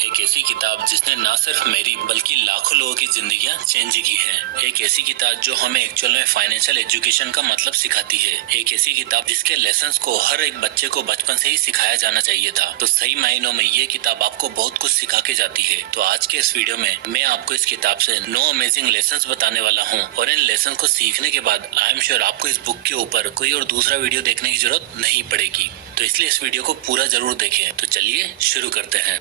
एक ऐसी किताब जिसने न सिर्फ मेरी बल्कि लाखों लोगों की जिंदगियां चेंज की हैं। एक ऐसी किताब जो हमें एक्चुअल में फाइनेंशियल एजुकेशन का मतलब सिखाती है। एक ऐसी किताब जिसके लेसन्स को हर एक बच्चे को बचपन से ही सिखाया जाना चाहिए था। तो सही मायनों में ये किताब आपको बहुत कुछ सिखा के जाती है। तो आज के इस वीडियो में मैं आपको इस किताब से 9 अमेजिंग लेसन्स बताने वाला हूँ और इन लेसन को सीखने के बाद आई एम श्योर आपको इस बुक के ऊपर कोई और दूसरा वीडियो देखने की जरूरत नहीं पड़ेगी। तो इसलिए इस वीडियो को पूरा जरूर देखें। तो चलिए शुरू करते हैं।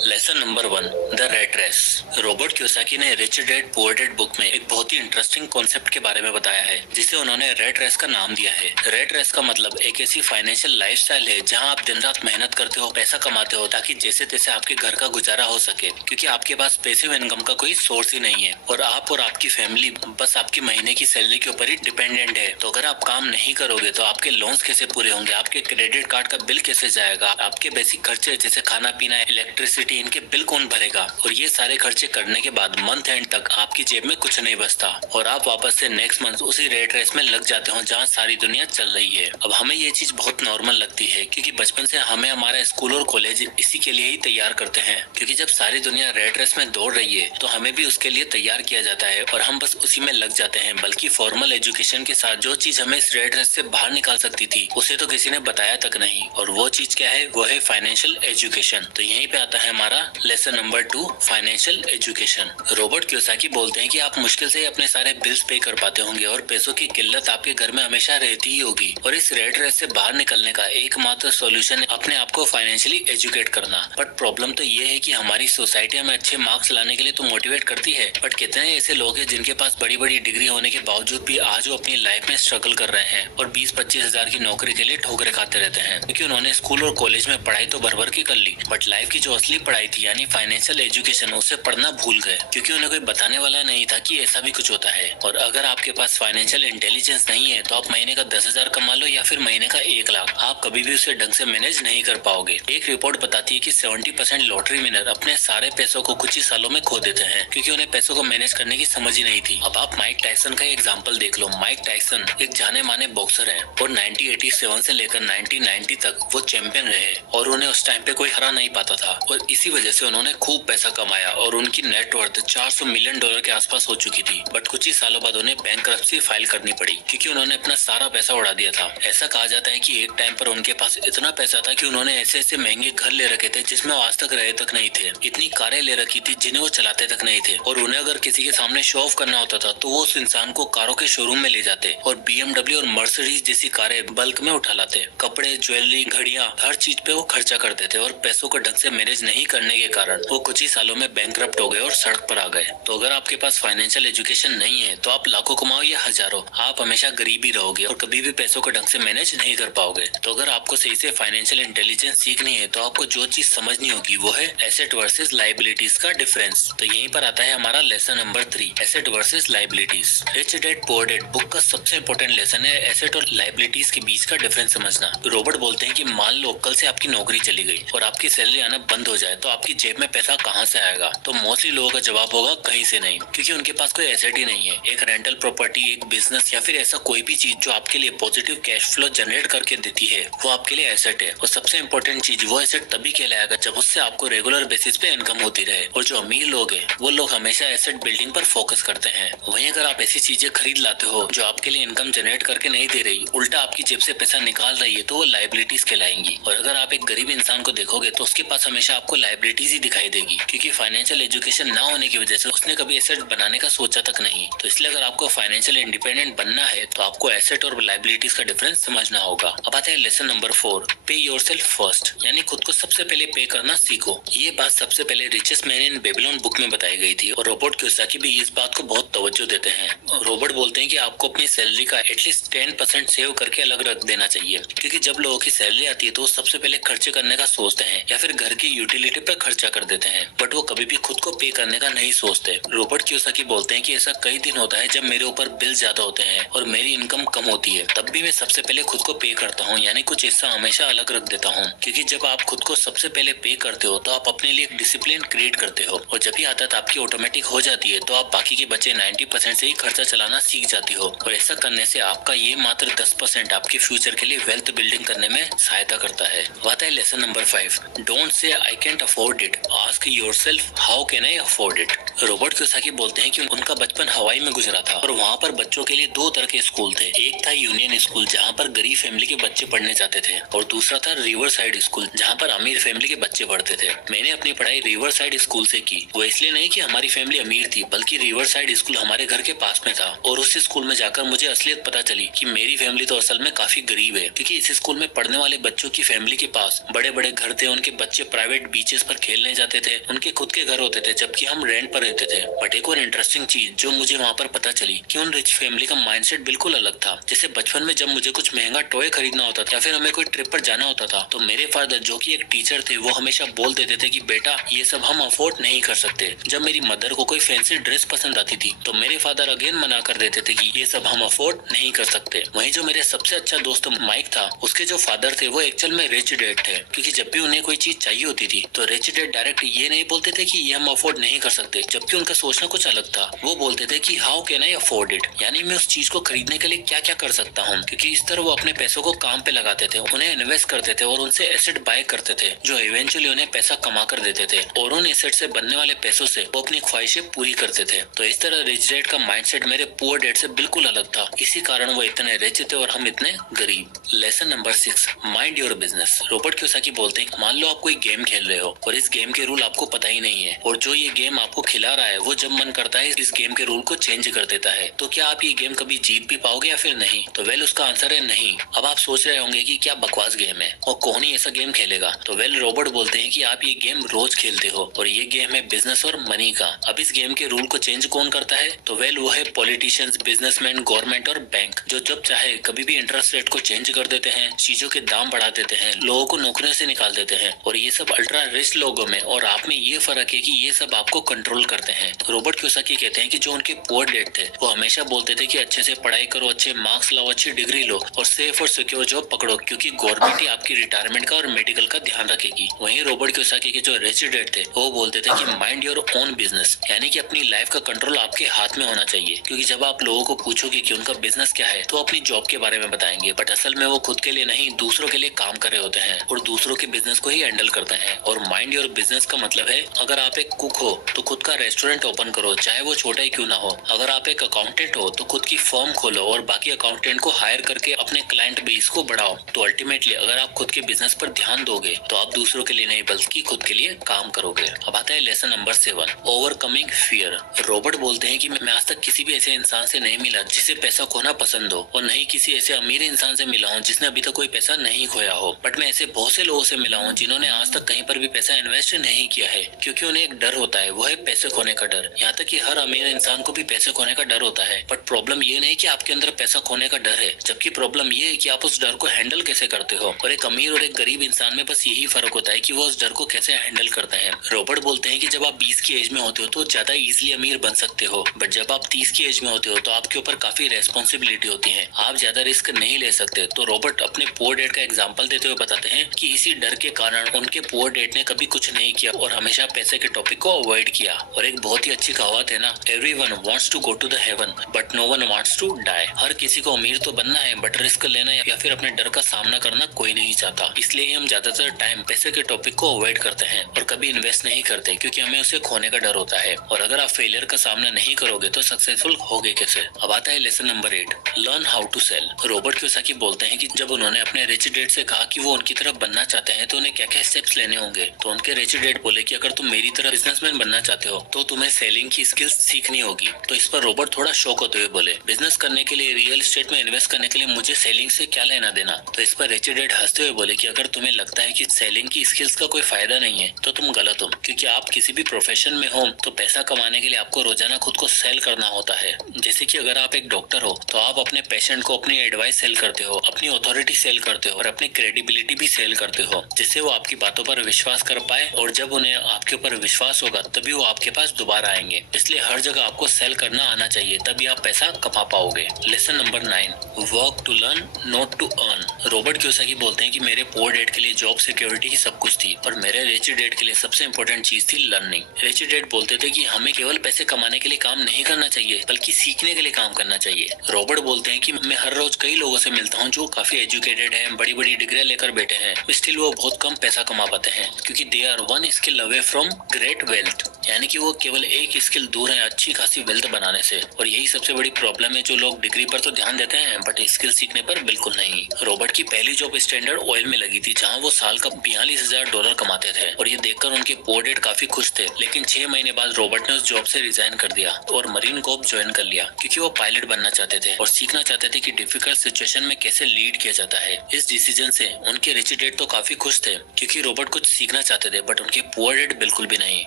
Lesson number 1, the rat race. Robert Kiyosaki ने rich dad poor dad book में एक बहुत ही इंटरेस्टिंग कॉन्सेप्ट के बारे में बताया है जिसे उन्होंने रैट रेस का नाम दिया है। रैट रेस का मतलब एक ऐसी फाइनेंशियल लाइफस्टाइल है जहां आप दिन रात मेहनत करते हो, पैसा कमाते हो ताकि जैसे तैसे आपके घर का गुजारा हो सके, क्योंकि आपके पास पैसिव इनकम का कोई सोर्स ही नहीं है और आप और आपकी फैमिली बस आपकी महीने की सैलरी के ऊपर ही डिपेंडेंट है। तो अगर आप काम नहीं करोगे तो आपके लोन्स कैसे पूरे होंगे, आपके क्रेडिट कार्ड का बिल कैसे जाएगा, आपके बेसिक खर्चे जैसे खाना पीना, इलेक्ट्रिसिटी, इनके बिल कौन भरेगा। और ये सारे खर्चे करने के बाद मंथ एंड तक आपकी जेब में कुछ नहीं बचता और आप वापस से नेक्स्ट मंथ उसी रेट रेस में लग जाते हो जहाँ सारी दुनिया चल रही है। अब हमें ये चीज बहुत नॉर्मल लगती है क्योंकि बचपन से हमें हमारा स्कूल और कॉलेज इसी के लिए ही तैयार करते हैं, क्योंकि जब सारी दुनिया रेट रेस में दौड़ रही है तो हमें भी उसके लिए तैयार किया जाता है और हम बस उसी में लग जाते हैं। बल्कि फॉर्मल एजुकेशन के साथ जो चीज हमें इस रेट रेस से बाहर निकाल सकती थी उसे तो किसी ने बताया तक नहीं, और वो चीज क्या है, वो है फाइनेंशियल एजुकेशन। तो यहीं पे आता है हमारा lesson number 2, financial education. Robert Kiyosaki बोलते हैं कि आप मुश्किल से अपने सारे बिल्स पे कर पाते होंगे और पैसों की किल्लत आपके घर में हमेशा रहती ही होगी, और इस रेट रेस से बाहर निकलने का एकमात्र सॉल्यूशन है अपने आप को फाइनेंशियली एजुकेट करना। बट प्रॉब्लम तो ये है कि हमारी सोसाइटी हमें अच्छे मार्क्स लाने के लिए तो मोटिवेट करती है, बट कितने ऐसे लोग हैं जिनके पास बड़ी बड़ी डिग्री होने के बावजूद भी आज वो अपनी लाइफ में स्ट्रगल कर रहे हैं और 20-25 हजार की नौकरी के लिए ठोकरे खाते रहते हैं, क्योंकि उन्होंने स्कूल और कॉलेज में पढ़ाई तो भर भर की कर ली, बट लाइफ की जो असली पढ़ाई थी यानी फाइनेंशियल एजुकेशन उसे पढ़ना भूल गए, क्योंकि उन्हें कोई बताने वाला नहीं था कि ऐसा भी कुछ होता है। और अगर आपके पास फाइनेंशियल इंटेलिजेंस नहीं है तो आप महीने का 10,000 कमा लो या फिर महीने का 1 लाख, आप कभी भी उसे ढंग से मैनेज नहीं कर पाओगे। एक रिपोर्ट बताती है कि 70% लॉटरी विनर अपने सारे पैसों को कुछ ही सालों में खो देते हैं, क्योंकि उन्हें पैसों को मैनेज करने की समझ ही नहीं थी। अब आप माइक टायसन का एग्जाम्पल देख लो। माइक टायसन एक जाने माने बॉक्सर है और 1987 से लेकर 1990 तक वो चैंपियन रहे और उन्हें उस टाइम पे कोई हरा नहीं पाता था, और इसी वजह से उन्होंने खूब पैसा कमाया और उनकी नेटवर्थ $400 मिलियन के आसपास हो चुकी थी। बट कुछ ही सालों बाद उन्हें बैंकरप्सी फाइल करनी पड़ी क्योंकि उन्होंने अपना सारा पैसा उड़ा दिया था। ऐसा कहा जाता है कि एक टाइम पर उनके पास इतना पैसा था कि उन्होंने ऐसे ऐसे महंगे घर ले रखे थे जिसमें आज तक रहे तक नहीं थे, इतनी कारें ले रखी थी जिन्हें वो चलाते तक नहीं थे, और उन्हें अगर किसी के सामने शो ऑफ करना होता था तो वो उस इंसान को कारों के शोरूम में ले जाते और BMW और मर्सिडीज जैसी कारें बल्क में उठा लाते। कपड़े, ज्वेलरी, घड़ियां, हर चीज पे वो खर्चा करते थे और पैसों को ढंग से मैनेज नहीं करने के कारण वो कुछ ही सालों में बैंकरप्ट हो गए और सड़क पर आ गए। तो अगर आपके पास फाइनेंशियल एजुकेशन नहीं है तो आप लाखों कमाओ या हजारों, आप हमेशा गरीब ही रहोगे और कभी भी पैसों को ढंग से मैनेज नहीं कर पाओगे। तो अगर आपको सही से फाइनेंशियल इंटेलिजेंस सीखनी है तो आपको जो चीज समझनी होगी वो है एसेट वर्सेस लायबिलिटीज का डिफरेंस। तो यहीं पर आता है हमारा lesson number 3, asset versus liabilities. Rich dad poor dad book का सबसे इंपॉर्टेंट लेसन है एसेट और लायबिलिटीज के बीच का डिफरेंस समझना। रॉबर्ट बोलते हैं कि मान लो कल से आपकी नौकरी चली गई और आपकी सैलरी आना बंद हो जाए तो आपकी जेब में पैसा कहाँ से आएगा? तो मोस्टली लोगों का जवाब होगा कहीं से नहीं, क्योंकि उनके पास कोई एसेट ही नहीं है। एक रेंटल प्रॉपर्टी, एक बिजनेस या फिर ऐसा कोई भी चीज जो आपके लिए पॉजिटिव कैश फ्लो जनरेट करके देती है वो आपके लिए एसेट है। और सबसे इम्पोर्टेंट चीज, वो एसेट तभी कहलाएगा जब उससे आपको रेगुलर बेसिस पे इनकम होती रहे। और जो अमीर लोग हैं वो लोग हमेशा एसेट बिल्डिंग पर फोकस करते हैं। वहीं अगर आप ऐसी चीजें खरीद लाते हो जो आपके लिए इनकम जनरेट करके नहीं दे रही, उल्टा आपकी जेब से पैसा निकाल रही है, तो वो लायबिलिटीज कहलाएंगी। और अगर आप एक गरीब इंसान को देखोगे तो उसके पास हमेशा आपको लायबिलिटीज ही दिखाई देगी, क्योंकि फाइनेंशियल एजुकेशन ना होने की वजह से उसने कभी एसेट बनाने का सोचा तक नहीं। तो इसलिए अगर आपको फाइनेंशियल इंडिपेंडेंट बनना है तो आपको एसेट और लायबिलिटीज का डिफरेंस समझना होगा। अब आते हैं लेसन नंबर 4, पे योरसेल्फ फर्स्ट, यानी खुद को सबसे पहले पे करना सीखो। ये बात सबसे पहले richest man in Babylon book में बताई गई थी और रॉबर्ट कियोसाकी भी इस बात को बहुत तवज्जो देते हैं। रॉबर्ट बोलते हैं कि आपको अपनी सैलरी का एटलीस्ट 10% सेव करके अलग रख देना चाहिए, क्योंकि जब लोगों की सैलरी आती है तो वो सबसे पहले खर्चे करने का सोचते हैं या फिर घर की यूटिलिटी पर खर्चा कर देते हैं, बट वो कभी भी खुद को पे करने का नहीं सोचते। रॉबर्ट कियोसाकी बोलते हैं कि ऐसा कई दिन होता है जब मेरे ऊपर बिल ज्यादा होते हैं और मेरी इनकम कम होती है, तब भी मैं सबसे पहले खुद को पे करता हूँ, यानी कुछ हिस्सा हमेशा अलग रख देता हूँ, क्योंकि जब आप खुद को सबसे पहले पे करते हो तो आप अपने लिए एक डिसिप्लिन क्रिएट करते हो, और जब ये आदत आपकी ऑटोमेटिक हो जाती है तो आप बाकी के बचे 90% से ही खर्चा चलाना सीख जाती हो, और ऐसा करने से आपका ये मात्र 10% आपके फ्यूचर के लिए वेल्थ बिल्डिंग करने में सहायता करता है। बात है lesson number 5, don't say I can't afford it? Ask yourself how can I afford it? Robert Kiyosaki बोलते हैं कि उनका बचपन हवाई में गुजरा था और वहाँ पर बच्चों के लिए दो तरह के स्कूल थे। एक था यूनियन स्कूल जहाँ पर गरीब फैमिली के बच्चे पढ़ने जाते थे और दूसरा था रिवर साइड स्कूल जहाँ पर अमीर फैमिली के बच्चे पढ़ते थे। मैंने अपनी पढ़ाई रिवर साइड स्कूल से की। वो इसलिए नहीं कि हमारी फैमिली अमीर थी, बल्कि रिवर साइड स्कूल हमारे घर के पास में था और उस स्कूल में जाकर मुझे असलियत पता चली कि मेरी फैमिली तो असल में काफी गरीब है, क्योंकि इस स्कूल में पढ़ने वाले बच्चों की फैमिली के पास बड़े बड़े घर थे, उनके बच्चे प्राइवेट बीचेस पर खेलने जाते थे, उनके खुद के घर होते थे, जबकि हम रेंट पर रहते थे। बट एक और इंटरेस्टिंग चीज जो मुझे वहाँ पर पता चली कि उन रिच फैमिली का माइंडसेट बिल्कुल अलग था। जैसे बचपन में जब मुझे कुछ महंगा टॉय खरीदना होता था या फिर हमें कोई ट्रिप पर जाना होता था, तो मेरे फादर जो कि एक टीचर थे वो हमेशा बोल देते थे कि बेटा ये सब हम अफोर्ड नहीं कर सकते। जब मेरी मदर को कोई फैंसी ड्रेस पसंद आती थी तो मेरे फादर अगेन मना कर देते थे कि ये सब हम अफोर्ड नहीं कर सकते। वहीं जो मेरे सबसे अच्छा दोस्त माइक था, उसके जो फादर थे वो एक्चुअल में रिच डैड थे, क्योंकि जब भी उन्हें कोई चीज चाहिए होती थी तो रिच डैड डायरेक्ट ये नहीं बोलते थे कि ये हम अफोर्ड नहीं कर सकते, जबकि उनका सोचना कुछ अलग था। वो बोलते थे कि how can I afford it, यानी मैं उस चीज को खरीदने के लिए क्या क्या कर सकता हूँ, क्योंकि इस तरह वो अपने पैसों को काम पे लगाते थे, उन्हें इन्वेस्ट करते थे और उनसे एसेट बाय करते थे जो इवेंचुअली उन्हें पैसा कमा कर देते थे, और उन एसेट से बनने वाले पैसों से वो अपनी ख्वाहिशें पूरी करते थे। तो इस तरह रिच डैड का माइंडसेट मेरे पुअर डैड से बिल्कुल अलग था। इसी कारण वो इतने रिच थे और हम इतने गरीब। Lesson number 6, mind your business. Robert Kiyosaki बोलते हैं, मान लो आप कोई गेम खेल रहे हो और इस गेम के रूल आपको पता ही नहीं है, और जो ये गेम आपको खिला रहा है वो जब मन करता है इस गेम के रूल को चेंज कर देता है, तो क्या आप ये गेम कभी जीत भी पाओगे या फिर नहीं? तो वेल उसका आंसर है नहीं। अब आप सोच रहे होंगे कि क्या बकवास गेम है और कौन ही ऐसा गेम खेलेगा? तो वेल रॉबर्ट बोलते हैं कि आप ये गेम रोज खेलते हो और ये गेम है बिजनेस और मनी का। अब इस गेम के रूल को चेंज कौन करता है? तो वेल वो है पॉलिटिशियंस, बिजनेसमैन, गवर्नमेंट और बैंक, जो जब चाहे कभी भी इंटरेस्ट रेट को चेंज कर देते हैं, चीजों के दाम बढ़ा देते हैं, लोगों को नौकरियों से निकाल देते हैं। और ये सब अल्ट्रा रिच लोगों में और आप में ये फर्क है कि ये सब आपको कंट्रोल करते हैं। रॉबर्ट कियोसाकी कहते हैं कि जो उनके पुअर डैड थे वो हमेशा बोलते थे कि अच्छे से पढ़ाई करो, अच्छे मार्क्स लाओ, अच्छी डिग्री लो और सेफ और सिक्योर जॉब पकड़ो, क्योंकि गवर्नमेंट ही आपकी रिटायरमेंट का और मेडिकल का ध्यान रखेगी। वहीं रॉबर्ट कियोसाकी के जो रिच डैड थे वो बोलते थे कि माइंड योर ओन बिजनेस, यानी कि अपनी लाइफ का कंट्रोल आपके हाथ में होना चाहिए, क्योंकि जब आप लोगों को पूछोगे कि उनका बिजनेस क्या है तो अपनी जॉब के बारे में बताएंगे, बट असल में वो खुद के लिए नहीं दूसरों के लिए काम कर रहे होते हैं और दूसरों के बिजनेस को ही हैंडल करते हैं। और माइंड योर बिजनेस का मतलब है, अगर आप एक कुक हो तो खुद का रेस्टोरेंट ओपन करो, चाहे वो छोटा ही क्यों ना हो। अगर आप एक अकाउंटेंट हो तो खुद की फर्म खोलो और बाकी अकाउंटेंट को हायर करके अपने क्लाइंट बेस को बढ़ाओ। तो अल्टीमेटली अगर आप खुद के बिजनेस पर ध्यान दोगे तो आप दूसरों के लिए नहीं बल्कि खुद के लिए काम करोगे। अब आता है lesson number 7, overcoming fear. Robert बोलते हैं कि मैं आज तक किसी भी ऐसे इंसान से नहीं मिला जिसे पैसा खोना पसंद हो, और नहीं किसी ऐसे अमीर इंसान से मिला हूँ जिसने अभी तक कोई पैसा नहीं खोया हो। बट मैं ऐसे बहुत से लोगों से मिला हूँ जिन्होंने आज तक कहीं पर भी पैसा इन्वेस्ट नहीं किया है, क्योंकि उन्हें एक डर होता है, वो है पैसे खोने का डर। यहाँ तक कि हर अमीर इंसान को भी पैसे खोने का डर होता है, बट प्रॉब्लम ये नहीं कि आपके अंदर पैसा खोने का डर है, जबकि प्रॉब्लम ये है कि आप उस डर को हैंडल कैसे करते हो। और एक अमीर और एक गरीब इंसान में बस यही फर्क होता है कि वो उस डर को कैसे हैंडल करते हैं। रॉबर्ट बोलते हैं कि जब आप 20 की एज में होते हो तो ज्यादा इजीली अमीर बन सकते हो, बट जब आप 30 की एज में होते हो तो आपके ऊपर काफी रेस्पॉन्सिबिलिटी होती है, आप ज्यादा रिस्क नहीं ले सकते। तो रॉबर्ट अपने पुअर डैड का एग्जांपल देते हुए बताते हैं कि इसी डर के कारण उनके पुअर डैड ने कभी कुछ नहीं किया और हमेशा पैसे के टॉपिक को अवॉइड किया। और एक बहुत ही अच्छी कहावत है ना, everyone wants to go to the heaven but no one wants to die. हर किसी को अमीर तो बनना है, बट रिस्क लेना या फिर अपने डर का सामना करना कोई नहीं चाहता। इसलिए हम ज्यादातर टाइम पैसे के टॉपिक को अवॉइड करते हैं और कभी इन्वेस्ट नहीं करते, क्योंकि हमें उसे खोने का डर होता है। और अगर आप फेलियर का सामना नहीं करोगे तो सक्सेसफुल होगे कैसे? अब आता है lesson number 8, learn how to sell. Robert Kiyosaki बोलते हैं कि जब उन्होंने अपने रिच डैड से कहा कि वो उनकी तरफ बनना चाहते हैं तो उन्हें क्या क्या स्टेप्स लेने होंगे, तो उनके रिच डैड बोले कि अगर तुम मेरी तरह बिजनेसमैन बनना चाहते हो तो तुम्हें सेलिंग की स्किल्स सीखनी होगी। तो इस पर रॉबर्ट थोड़ा शॉक होते हुए बोले, बिजनेस करने के लिए, रियल एस्टेट में इन्वेस्ट करने के लिए मुझे सेलिंग से क्या लेना देना? तो इस पर रिच डैड हंसते हुए बोले कि अगर तुम्हें लगता है कि सेलिंग की स्किल्स का कोई फायदा नहीं है तो तुम गलत हो, क्योंकि आप किसी भी प्रोफेशन में हो तो पैसा कमाने के लिए आपको रोजाना खुद को सेल करना होता है। जैसे कि अगर आप एक डॉक्टर हो तो आप अपने पेशेंट को अपनी एडवाइस सेल करते हो, अपनी अथॉरिटी सेल करते हो और अपनी क्रेडिबिलिटी भी सेल करते हो, जिससे वो आपकी बातों पर विश्वास कर पाए, और जब उन्हें आपके ऊपर विश्वास होगा तभी वो आपके पास दोबारा आएंगे। इसलिए हर जगह आपको सेल करना आना चाहिए, तभी आप पैसा कमा पाओगे। Lesson number 9, work to learn not to earn. Robert Kiyosaki बोलते हैं कि मेरे पुअर डैड के लिए जॉब सिक्योरिटी ही सब कुछ थी, पर मेरे रिच डैड के लिए सबसे इंपॉर्टेंट चीज थी लर्निंग। रिच डैड बोलते थे कि हमें केवल पैसे कमाने के लिए काम नहीं करना चाहिए बल्कि सीखने के लिए काम करना चाहिए। रॉबर्ट बोलते हैं कि मैं हर रोज कई लोगों से मिलता हूँ जो काफी एजुकेटेड हैं, बड़ी बड़ी डिग्रियां लेकर बैठे हैं, स्टिल वो बहुत कम पैसा कमा पाते हैं, क्योंकि they are one skill away from great wealth, यानी कि वो केवल एक स्किल दूर है अच्छी खासी वेल्थ बनाने से। और यही सबसे बड़ी प्रॉब्लम है, जो लोग डिग्री पर तो ध्यान देते हैं बट स्किल सीखने पर बिल्कुल नहीं। रॉबर्ट की पहली जॉब स्टैंडर्ड ऑयल में लगी थी, जहाँ वो साल का $42,000 कमाते थे और ये देखकर उनके पोर डैड काफी खुश थे। लेकिन 6 महीने बाद रॉबर्ट ने उस जॉब से रिजाइन कर दिया और मरीन कॉर्प्स ज्वाइन कर लिया, क्योंकि वो पायलट बनना चाहते थे और सीखना चाहते थे कि डिफिकल्ट सिचुएशन में कैसे लीड किया जाता है। इस डिसीजन से उनके रिच डैड तो काफी खुश थे, क्योंकि रॉबर्ट कुछ सीखना चाहते थे, बट उनके पुअर डैड बिल्कुल भी नहीं।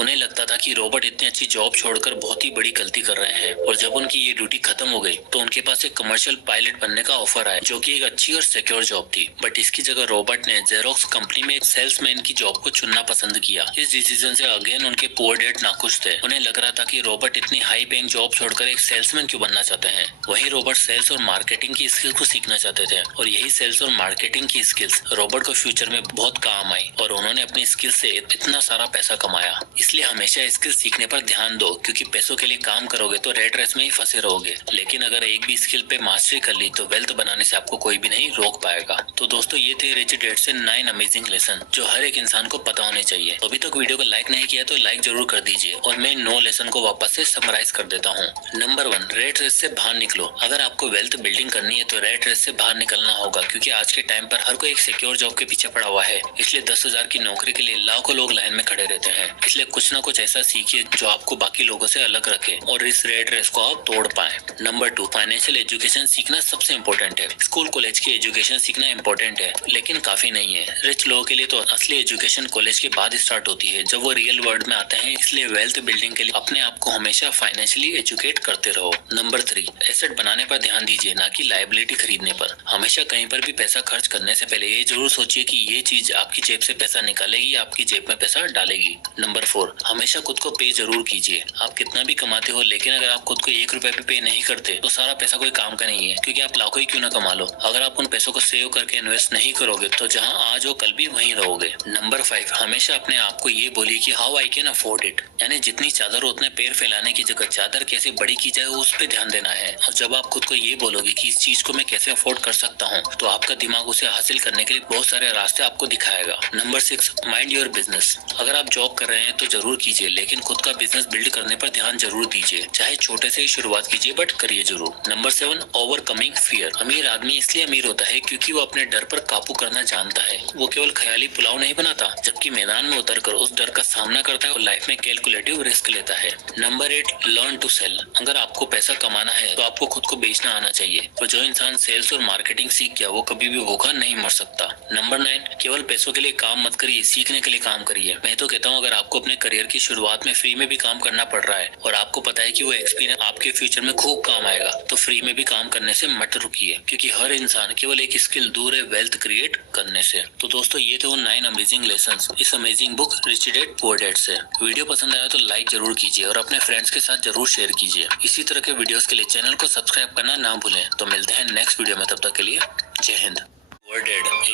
उन्हें लगता था कि रॉबर्ट इतनी अच्छी जॉब छोड़कर बहुत ही बड़ी गलती कर रहे हैं। और जब उनकी ये ड्यूटी खत्म हो गई तो उनके पास एक कमर्शियल पायलट बनने का ऑफर आया, जो कि एक अच्छी और सिक्योर जॉब थी। बट इसकी जगह रॉबर्ट ने जेरोक्स कंपनी में एक सेल्समैन की जॉब को चुनना पसंद किया। इस डिसीजन से अगेन उनके पुअर डैड नाखुश थे। उन्हें लग रहा था कि रॉबर्ट इतनी हाई पेइंग जॉब छोड़कर एक सेल्समैन क्यों बनना चाहते हैं। वहीं रॉबर्ट सेल्स और मार्केटिंग की स्किल्स को सीखना चाहते थे और यही सेल्स और मार्केटिंग की स्किल्स रॉबर्ट को फ्यूचर में बहुत काम आई और उन्होंने अपनी स्किल्स से इतना सारा पैसा कमाया। इसलिए हमेशा स्किल सीखने पर ध्यान दो, क्योंकि पैसों के लिए काम करोगे तो रेट रेस में ही फंसे रहोगे। लेकिन अगर एक भी स्किल पे मास्टरी कर ली तो वेल्थ बनाने से आपको कोई भी नहीं रोक पाएगा। तो दोस्तों, ये थे रिच डैड से 9 अमेजिंग लेसन जो हर एक इंसान को पता होने चाहिए। अभी तक वीडियो को लाइक नहीं किया तो लाइक जरूर कर दीजिए और मैं 9 लेसन को वापस से समराइज कर देता हूँ। नंबर 1, रेट रेस से बाहर निकलो। अगर आपको वेल्थ बिल्डिंग करनी है तो रेट रेस से बाहर निकलना होगा, क्योंकि आज के टाइम पर हर कोई एक सिक्योर जॉब के पीछे पड़ा हुआ है। इसलिए 10,000 की नौकरी के लिए लाखों लोग लाइन में खड़े रहते हैं। इसलिए कुछ ना कुछ ऐसा सीखिए जो आपको बाकी लोगों से अलग रखे और इस रेट रेस को आप तोड़ पाए। नंबर 2, फाइनेंशियल एजुकेशन सीखना सबसे इम्पोर्टेंट है। स्कूल कॉलेज की एजुकेशन सीखना इम्पोर्टेंट है, लेकिन काफी नहीं है। रिच लोगों के लिए तो असली एजुकेशन कॉलेज के बाद स्टार्ट होती है, जब वो रियल वर्ल्ड में आते हैं। इसलिए वेल्थ बिल्डिंग के लिए अपने आप को हमेशा फाइनेंशियली एजुकेट करते रहो। नंबर 3, एसेट बनाने पर ध्यान दीजिए, ना कि लायबिलिटी खरीदने पर। हमेशा कहीं पर भी पैसा खर्च करने से पहले ये जरूर सोचिए कि ये चीज आपकी जेब से पैसा निकालेगी या आपकी जेब में पैसा डालेगी। नंबर 4, हमेशा खुद को पे जरूर कीजिए। आप कितना भी कमाते हो, लेकिन अगर आप खुद को 1 रुपए भी पे नहीं करते तो सारा पैसा कोई काम का नहीं है, क्योंकि आप लाखों ही क्यों ना कमा लो, अगर आप उन पैसों को सेव करके इन्वेस्ट नहीं करोगे तो जहां आज हो कल भी वहीं रहोगे। नंबर 5, हमेशा अपने आप को ये बोलिए कि how I can afford it, यानी जितनी चादर हो उतने पैर फैलाने की जगह चादर कैसे बड़ी की जाए उस पे ध्यान देना है। और जब आप खुद को ये बोलोगे कि इस चीज को मैं कैसे अफोर्ड कर सकता हूँ, तो आपका दिमाग उसे हासिल करने के लिए बहुत सारे रास्ते आपको दिखाएगा। Number 6, mind your business. अगर आप जॉब कर रहे हैं तो जरूर कीजिए, लेकिन खुद का बिजनेस बिल्ड करने पर ध्यान जरूर दीजिए। चाहे छोटे से ही शुरुआत कीजिए, बट करिए जरूर। Number 7, overcoming fear. अमीर आदमी इसलिए अमीर होता है क्योंकि वो अपने डर पर काबू करना जानता है। वो केवल ख्याली पुलाव नहीं बनाता, जबकि मैदान में उतरकर उस डर का सामना करता है और लाइफ में कैलकुलेटिव रिस्क लेता है। Number 8, learn to sell. अगर आपको पैसा कमाना है तो आपको खुद को बेचना आना चाहिए, और जो इंसान सेल्स और मार्केटिंग सीख गया वो कभी भी भूखा नहीं मर सकता। नंबर 9, केवल पैसों के लिए काम मत करिए, सीखने के लिए काम करिए। मैं तो कहता हूँ, अगर आपको अपने करियर की शुरुआत में फ्री में भी काम करना पड़ रहा है और आपको पता है कि वो एक्सपीरियंस आपके फ्यूचर में खूब काम आएगा, तो फ्री में भी काम करने से मत रुकिए, क्योंकि हर इंसान केवल एक स्किल दूर है वेल्थ क्रिएट करने से। तो दोस्तों, ये थे वो 9 अमेजिंग लेसन्स इस amazing book rich dad poor dad से। वीडियो पसंद आया तो लाइक जरूर कीजिए और अपने फ्रेंड्स के साथ जरूर शेयर कीजिए। इसी तरह के वीडियोस के लिए चैनल को सब्सक्राइब करना ना भूलें। तो मिलते हैं नेक्स्ट वीडियो में, तब तक के लिए जय हिंद। Poor dad